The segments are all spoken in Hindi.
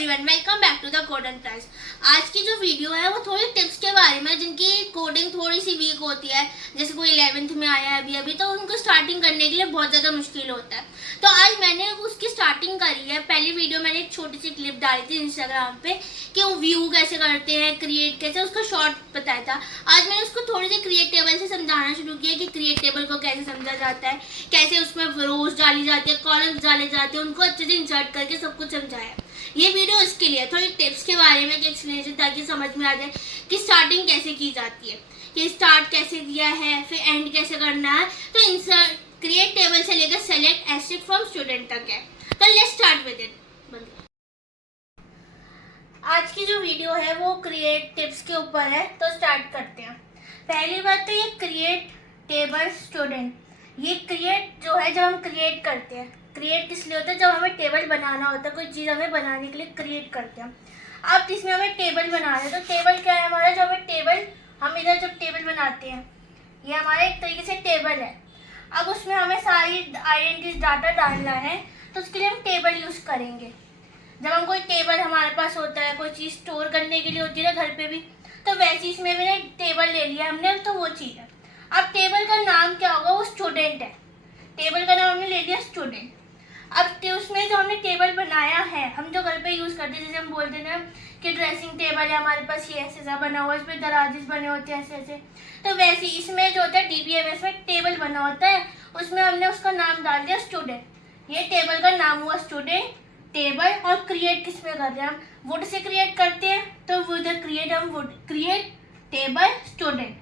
Everyone, welcome back to the coding class. आज की जो वीडियो है वो थोड़ी टिप्स के बारे में जिनकी कोडिंग थोड़ी सी वीक होती है। जैसे कोई 11th में आया है अभी तो उनको स्टार्टिंग करने के लिए बहुत ज़्यादा मुश्किल होता है। तो आज मैंने उसकी स्टार्टिंग करी है। पहली वीडियो मैंने एक छोटी सी क्लिप डाली थी इंस्टाग्राम पे कि वो व्यू कैसे करते हैं, क्रिएट कैसे, उसका शॉर्ट बताया था। आज मैंने उसको थोड़ी सी क्रिएट टेबल से समझाना शुरू किया कि क्रिएट टेबल को कैसे समझा जाता है, कैसे उसमें रोज डाली जाती है, कॉलम्स डाले जाते हैं, उनको अच्छे से इंसर्ट करके सब कुछ समझाया। ये वीडियो इसके लिए थोड़ी टिप्स के बारे में एक्सप्लेनेशन ताकि समझ में आ जाए कि स्टार्टिंग कैसे की जाती है, कि स्टार्ट कैसे किया है, फिर एंड कैसे करना है। तो इंसर्ट क्रिएट टेबल से लेकर सेलेक्ट एस्ट्रिक फ्रॉम स्टूडेंट तक है। तो लेट्स स्टार्ट विद इट। आज की जो वीडियो है वो क्रिएट टिप्स के ऊपर है, तो स्टार्ट करते हैं। पहली बात तो ये क्रिएट टेबल स्टूडेंट, ये क्रिएट जो है जब हम क्रिएट करते हैं, क्रिएट किस लिए होता है, जब हमें टेबल बनाना होता है, कोई चीज़ हमें बनाने के लिए क्रिएट करते हैं। अब इसमें हमें टेबल बनाना है, तो टेबल क्या है हमारा, जो हमें टेबल, हम इधर जब टेबल बनाते हैं ये हमारा एक तरीके से टेबल है। अब उसमें हमें सारी आइडेंटिटी डाटा डालना है, तो उसके लिए हम टेबल यूज़ करेंगे। जब हम कोई टेबल हमारे पास होता है, कोई चीज़ स्टोर करने के लिए होती है ना घर पे भी, तो वैसे इसमें भी एक टेबल ले लिया हमने, तो वो चीज़ है। अब टेबल का नाम क्या होगा, वो स्टूडेंट है। टेबल का नाम हमने ले लिया स्टूडेंट। अब उसमें जो हमने टेबल बनाया है, हम जो घर पे यूज़ करते हैं, जैसे हम बोलते हैं ना कि ड्रेसिंग टेबल है हमारे पास, ये ऐसे ऐसा बना हुआ है, इस पर दराजेस बने होते हैं ऐसे ऐसे, तो वैसे इसमें जो होता है DBMS में टेबल बना होता है, उसमें हमने उसका नाम डाल दिया स्टूडेंट। ये टेबल का नाम हुआ स्टूडेंट टेबल। और क्रिएट किस में कर रहे हैं हम, वुड से क्रिएट करते हैं, तो वुड क्रिएट, हम वुड क्रिएट टेबल स्टूडेंट।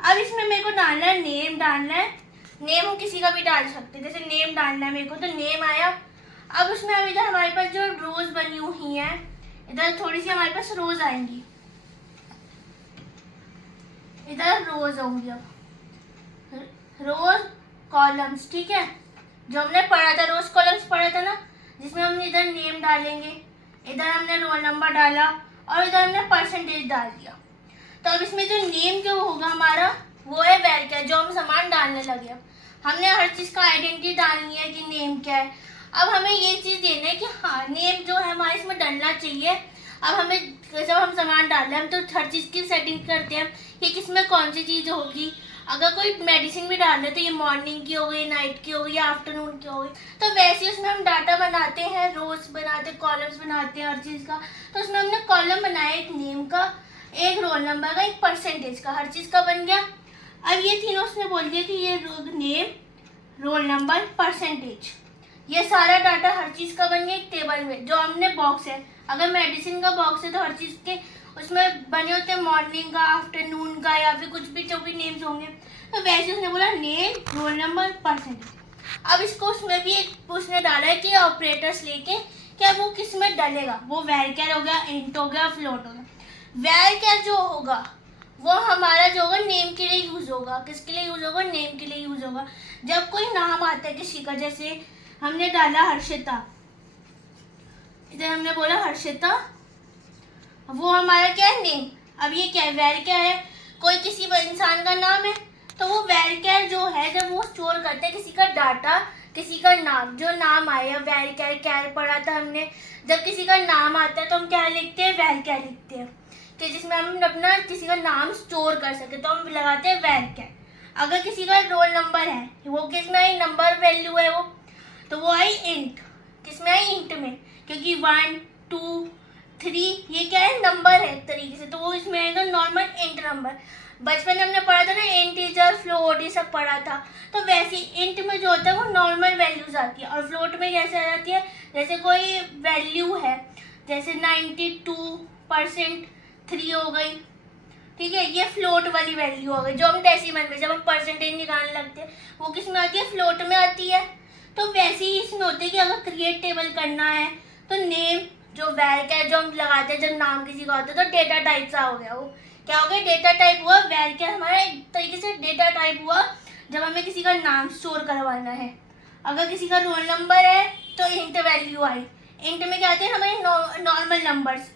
अब इसमें मेरे को डालना है नेम, डालना है नेम, हम किसी का भी डाल सकते हैं, जैसे नेम डालना है मेरे को, तो नेम आया। अब उसमें हम इधर हमारे पास जो रोज बनी हुई है, इधर थोड़ी सी हमारे पास रोज आएंगी, इधर रोज होंगी। अब रोज कॉलम्स, ठीक है, जो हमने पढ़ा था रोज कॉलम्स पढ़ा था ना, जिसमें हम इधर नेम डालेंगे, इधर हमने रोल नंबर डाला और इधर हमने परसेंटेज डाल दिया। तो अब इसमें जो नेम जो होगा हमारा वो है वैर, जो हम सामान डालने लगे। हमने हर चीज़ का आइडेंटिटी डालनी है कि नेम क्या है। अब हमें ये चीज़ देना है कि हाँ नेम जो है हमारे इसमें डलना चाहिए। अब हमें जब हम सामान डाल रहे हैं, हम तो हर चीज़ की सेटिंग करते हैं कि किसमें कौन सी चीज़ होगी। अगर कोई मेडिसिन भी डाल रहे तो ये मॉर्निंग की हो गई, नाइट की हो गई या आफ्टरनून की हो गई, तो वैसे उसमें हम डाटा बनाते हैं, रोज बनाते हैं, कॉलम्स बनाते हैं हर चीज़ का। तो उसमें हमने कॉलम बनाया एक नेम का, एक रोल नंबर का, एक परसेंटेज का, हर चीज़ का बन गया। अब ये तीनों उसने बोल दिया कि ये नेम, रोल नंबर, परसेंटेज, ये सारा डाटा हर चीज़ का बन गया एक टेबल में। जो हमने बॉक्स है, अगर मेडिसिन का बॉक्स है तो हर चीज़ के उसमें बने होते हैं मॉर्निंग का, आफ्टरनून का, या फिर कुछ भी जो भी नेम्स होंगे, तो वैसे उसने बोला नेम, रोल नंबर, परसेंटेज। अब इसको उसमें भी एक उसने डाला है कि ऑपरेटर्स लेके क्या वो किस में डलेगा, वो वैर हो गया, इंट हो गया, फ्लोट हो गया। वैर जो होगा वो हमारा जो होगा नेम के लिए यूज होगा। किसके लिए यूज होगा, नेम के लिए यूज होगा। जब कोई नाम आता है किसी का, जैसे हमने डाला हर्षिता, इधर हमने बोला हर्षिता, वो हमारा क्या है, नेम। अब ये क्या है, वैर क्या है, कोई किसी इंसान का नाम है, तो वो वैर क्या जो है, जब वो स्टोर करते हैं किसी का डाटा, किसी का नाम, जो नाम आया वैर क्या पढ़ा था हमने, जब किसी का नाम आता है तो हम क्या लिखते हैं, वैर क्या लिखते हैं, कि जिसमें हम अपना किसी का नाम स्टोर कर सके, तो हम लगाते हैं वैर क्या। अगर किसी का रोल नंबर है, वो किसमें आई, नंबर वैल्यू है वो, तो वो आई इंट, किसमें आई, इंट में, क्योंकि 1 2 3 ये क्या है, नंबर है एक तरीके से, तो वो इसमें आएगा नॉर्मल इंट नंबर। बचपन में हमने पढ़ा था ना इंटीजर, फ्लोट, ये सब पढ़ा था, तो वैसे इंट में जो होता है वो नॉर्मल वैल्यूज आती है, और फ्लोट में कैसे आ जाती है, जैसे कोई वैल्यू है, जैसे 92% हो गई, ठीक है, ये फ्लोट वाली वैल्यू हो गई। जो हम डेसिमल में जब हम परसेंटेज निकालने लगते हैं वो किस में आती है, फ्लोट में आती है। तो वैसे ही इसमें होता है कि अगर क्रिएट टेबल करना है तो नेम, जो वैर क्या है, जो हम लगाते हैं जब नाम किसी का होता है, तो डेटा टाइप सा हो गया, वो क्या हो गया, डेटा टाइप हुआ। वैर क्या हमारा एक तरीके से डेटा टाइप हुआ जब हमें किसी का नाम स्टोर करवाना है। अगर किसी का रोल नंबर है तो इंट वैल्यू आई, इंट में क्या आते हैं हमारे नॉर्मल नंबर्स,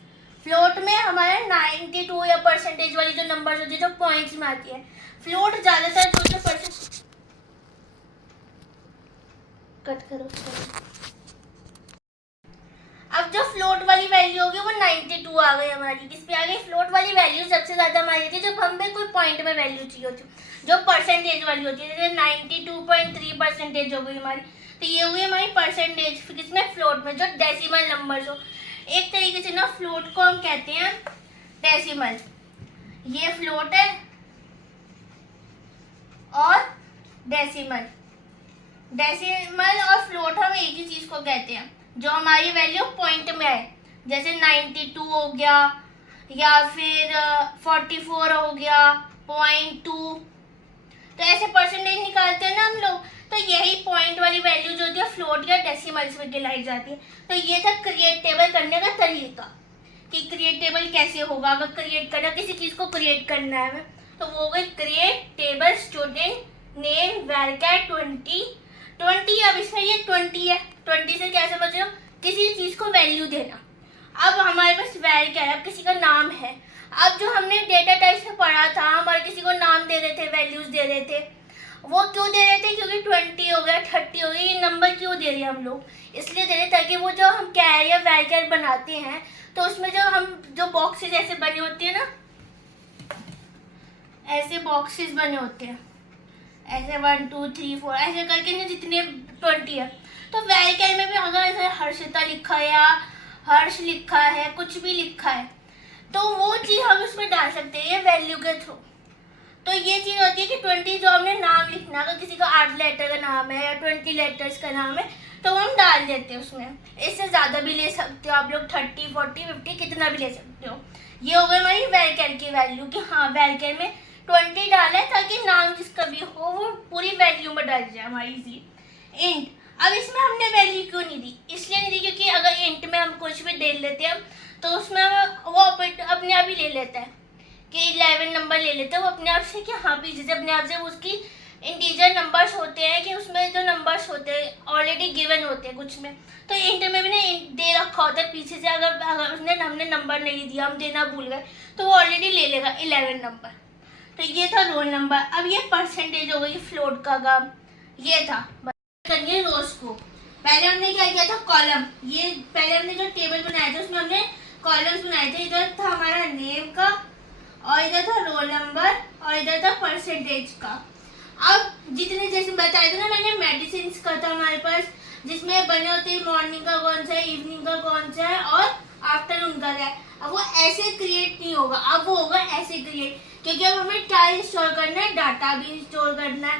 फ्लोट में हमारा 92 या परसेंटेज वाली जो नंबर्स होती है जो पॉइंट्स में आती है। फ्लोट ज़्यादातर जो परसेंट, कट करो। अब जो फ्लोट वाली वैल्यू होगी वो 92 आ गई हमारी। किस पे आ गई? फ्लोट वाली वैल्यू सबसे ज्यादा हमारी थी जब हमें कोई पॉइंट में वैल्यू चाहिए होती, जो परसेंटेज वाली होती है, जैसे 92.3% हो गई हमारी। तो ये हुई हमारी परसेंटेज किसमें? फ्लोट में, जो डेसिमल नंबर्स हो। एक तरीके से ना फ्लोट को हम कहते हैं डेसिमल। ये फ्लोट है और डेसिमल। डेसिमल और फ्लोट हम एक ही चीज को कहते हैं, जो हमारी वैल्यू पॉइंट में है, जैसे 92 हो गया या फिर 44 हो गया, 0.2। तो ऐसे परसेंटेज निकालते हैं ना हम लोग, तो यही पॉइंट वाली वैल्यू जो होती है फ्लोट या डेसिमल्स में गिलाई जाती है। तो ये था क्रिएट टेबल करने का तरीका कि क्रिएट टेबल कैसे होगा। अगर क्रिएट करना, किसी चीज को क्रिएट करना है तो वो हो गई क्रिएट टेबल स्टूडेंट नेम वैरकैर 20। अब इसमें ये 20 है, 20 से क्या समझ रहे हो? किसी चीज को वैल्यू देना। अब हमारे पास वैरकैर, अब किसी का नाम है। अब जो हमने डेटा टाइप्स में पढ़ा था, हमारे किसी को नाम दे रहे थे, वैल्यूज दे रहे थे, वो क्यों दे रहे थे? क्योंकि 20 हो गया, 30 हो गया, ये नंबर क्यों दे रहे हैं हम लोग? इसलिए दे रहे ताकि वो जो हम कैर या वैरकैर बनाते हैं तो उसमें जो बॉक्सेस ऐसे बने होते हैं ना, ऐसे बॉक्सेस बने होते हैं, ऐसे 1 2 3 4 ऐसे करके ना, जितने 20 है। तो वैरकैर में भी अगर ऐसे हर्षिता लिखा है या हर्ष लिखा है, कुछ भी लिखा है, तो वो चीज हम उसमें डाल सकते हैं वैल्यू के थ्रू। तो ये चीज होती है कि 20 जो हमने नाम लिखना, अगर किसी का 8 लेटर का नाम है या 20 लेटर्स का नाम है तो हम डाल देते हैं उसमें। इससे ज्यादा भी ले सकते हो आप लोग, 30 40 50 कितना भी ले सकते हो। ये हो गई हमारी वैरकैर की वैल्यू कि हाँ वैरकैर में 20 डाला है ताकि नाम जिसका भी हो वो पूरी वैल्यू में डाल जाए हमारी इजीली। इंट, अब इसमें हमने वैल्यू क्यों नहीं दी? इसलिए नहीं दी क्योंकि अगर इंट में हम कुछ भी दे लेते हैं तो उसमें वो अपने आप ही ले लेता है कि 11 नंबर ले लेते हैं वो अपने आप से, कि हाँ पीछे से अपने आप से उसकी इंटीजर नंबर्स होते हैं, कि उसमें जो नंबर्स होते हैं ऑलरेडी गिवन होते हैं कुछ में। तो इंट में भी ना इंट दे रखा होता है पीछे से, अगर उसने हमने नंबर नहीं दिया, हम देना भूल गए, तो वो ऑलरेडी ले लेगा 11 नंबर। तो ये था रोल नंबर। अब ये परसेंटेज हो गई फ्लोट का काम, ये था। करिए रोज को, पहले हमने क्या किया था? कॉलम। ये पहले हमने जो टेबल बनाया था उसमें हमने कॉलम्स बनाए थे। इधर था हमारा नेम का, और इधर था रोल नंबर, और इधर था परसेंटेज का। अब जितने जैसे बताया था ना मैंने, मेडिसिन का था हमारे पास, जिसमें बने होते हैं मॉर्निंग का कौन सा है, इवनिंग का कौन सा है और आफ्टरनून का है। अब वो ऐसे क्रिएट नहीं होगा, अब वो होगा ऐसे क्रिएट, क्योंकि अब हमें क्या स्टोर करना है? डाटा भी स्टोर करना है।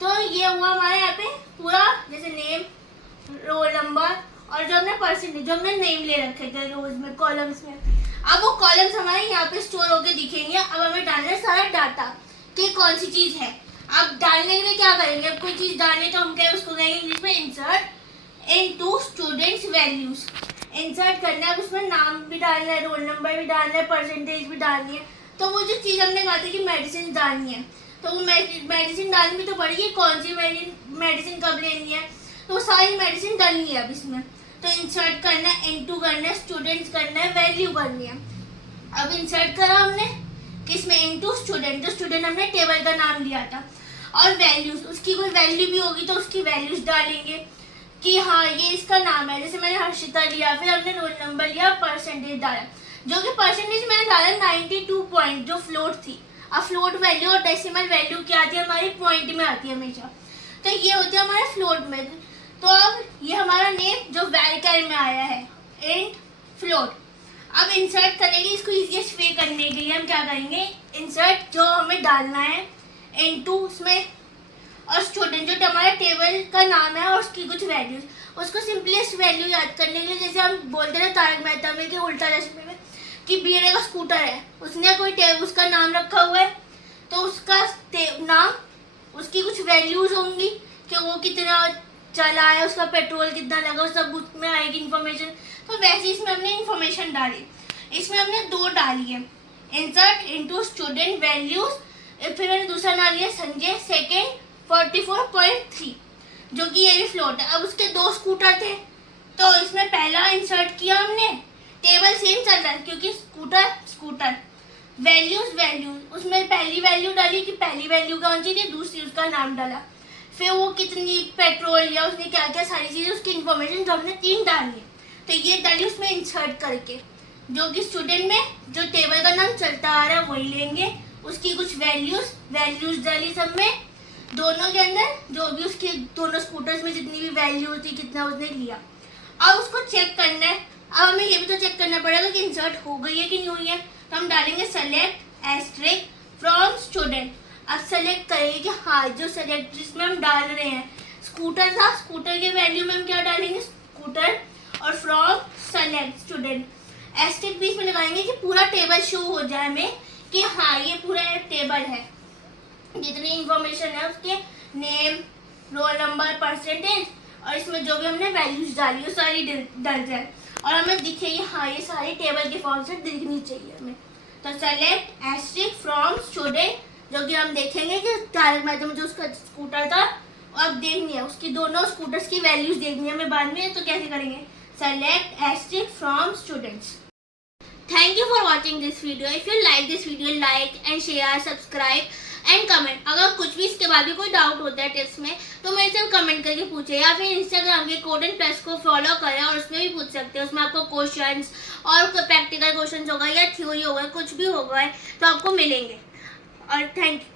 तो ये हुआ हमारे यहाँ पे पूरा, जैसे नेम, रोल नंबर और जो हमने परसेंटेज, जो हमने नेम ले रखे थे रोज में, कॉलम्स में। अब वो कॉलम्स हमारे यहाँ पे स्टोर होके दिखेंगे। अब हमें डालना है सारा डाटा कि कौन सी चीज है। अब डालने के लिए क्या करेंगे? अब कोई चीज डालने तो हम क्या उसको कहेंगे इंग्लिश में insert into students values. Insert करना है, उसमें नाम भी डालना है, रोल नंबर भी डालना है, परसेंटेज भी डालनी है। तो वो जो चीज हमने कहा था कि मेडिसिन डालनी है, तो वो मेडिसिन डालनी भी तो पड़ेगी, कौन सी मेडिसिन कब लेनी है, तो सारी मेडिसिन डालनी है अब इसमें। तो इंसर्ट करना है, इनटू करना है, स्टूडेंट्स करना है, वैल्यू करनी है। अब इंसर्ट करा हमने किसमें? इनटू स्टूडेंट, जो स्टूडेंट हमने टेबल का नाम लिया था, और वैल्यूज, उसकी कोई वैल्यू भी होगी तो उसकी वैल्यूज डालेंगे कि हाँ ये इसका नाम है। जैसे मैंने हर्षिता लिया, फिर हमने रोल नंबर लिया, परसेंटेज डाला, जो कि परसेंटेज मैंने डाला 92 पॉइंट, जो फ्लोट थी। अब फ्लोट वैल्यू और डेसिमल वैल्यू क्या आती है? हमारी पॉइंट में आती है हमेशा। तो ये होती है हमारे फ्लोट में। तो अब ये हमारा नेम जो वैरकैर में आया है, इंट फ्लोट। अब इंसर्ट करने के लिए, इसको इजीएस्ट वे करने के लिए हम क्या करेंगे? इंसर्ट जो हमें डालना है इनटू उसमें, और स्टूडेंट जो हमारा टेबल का नाम है और उसकी कुछ वैल्यूज, उसको सिंपलेस्ट वैल्यू याद करने के लिए, जैसे हम बोलते हैं तारक मेहता में कि उल्टा चश्मे में, कि बीड़े का स्कूटर है, उसने कोई उसका नाम रखा हुआ है, तो उसका नाम, उसकी कुछ वैल्यूज होंगी कि वो कितना चला है, उसका पेट्रोल कितना लगा, सब उसमें आएगी इन्फॉर्मेशन। तो वैसे इसमें हमने इन्फॉर्मेशन डाली, इसमें हमने 2 डाली है, इंसर्ट इनटू स्टूडेंट वैल्यूज। फिर मैंने दूसरा नाम लिया संजय सेकेंड 44.3, जो कि ये भी फ्लोट है। अब उसके 2 स्कूटर थे, तो इसमें पहला इंसर्ट किया हमने, टेबल सेम चल रहा है क्योंकि स्कूटर वैल्यूज, उसमें पहली वैल्यू डाली कि पहली वैल्यू कौन सी थी, दूसरी उसका नाम डाला, फिर वो कितनी पेट्रोल लिया, उसने क्या क्या सारी चीजें, उसकी इन्फॉर्मेशन जो हमने 3 डाली है। तो ये डाली उसमें इंसर्ट करके, जो कि स्टूडेंट में जो टेबल का नाम चलता आ रहा है वही लेंगे। उसकी कुछ वैल्यूज डाली सब में, दोनों के अंदर जो भी उसके दोनों स्कूटर्स में जितनी भी वैल्यू थी कितना उसने लिया। अब उसको चेक करना है। अब हमें ये भी तो चेक करना पड़ेगा कि इंसर्ट हो गई है कि नहीं हुई है। तो हम डालेंगे सेलेक्ट एस्ट्रिक फ्रॉम स्टूडेंट। अब सेलेक्ट करेंगे कि हाँ जो सेलेक्ट जिसमें हम डाल रहे हैं स्कूटर था, स्कूटर के वैल्यू में हम क्या डालेंगे स्कूटर, और फ्रॉम सेलेक्ट स्टूडेंट। एस्ट्रिक भी इसमें लगाएंगे कि पूरा टेबल शो हो जाए हमें कि हाँ ये पूरा एक टेबल है, जितनी इंफॉर्मेशन है उसके नेम, रोल नंबर, परसेंटेज और इसमें जो भी हमने वैल्यूज डाली वो सारी डल जाए और हमें दिखे ये हाँ ये सारी टेबल के फॉर्म से दिखनी चाहिए हमें। तो सेलेक्ट एस्ट्रिक फ्रॉम स्टूडेंट, जो कि हम देखेंगे कि तारक मेहता में जो उसका स्कूटर था अब देखनी है, उसकी दोनों स्कूटर्स की वैल्यूज देखनी है हमें बाद में। तो कैसे करेंगे, select asterisk from students. Thank you for watching this video. If you like this video, like and share, subscribe and comment. अगर कुछ भी इसके बाद भी कोई डाउट होता है टिप्स में तो मेरे से कमेंट करके पूछे, या फिर इंस्टाग्राम के कोडेन प्लस को फॉलो करें और उसमें भी पूछ सकते हैं। उसमें आपको क्वेश्चंस और प्रैक्टिकल क्वेश्चंस होगा या थ्योरी होगा, कुछ भी होगा तो आपको मिलेंगे। और थैंक यू।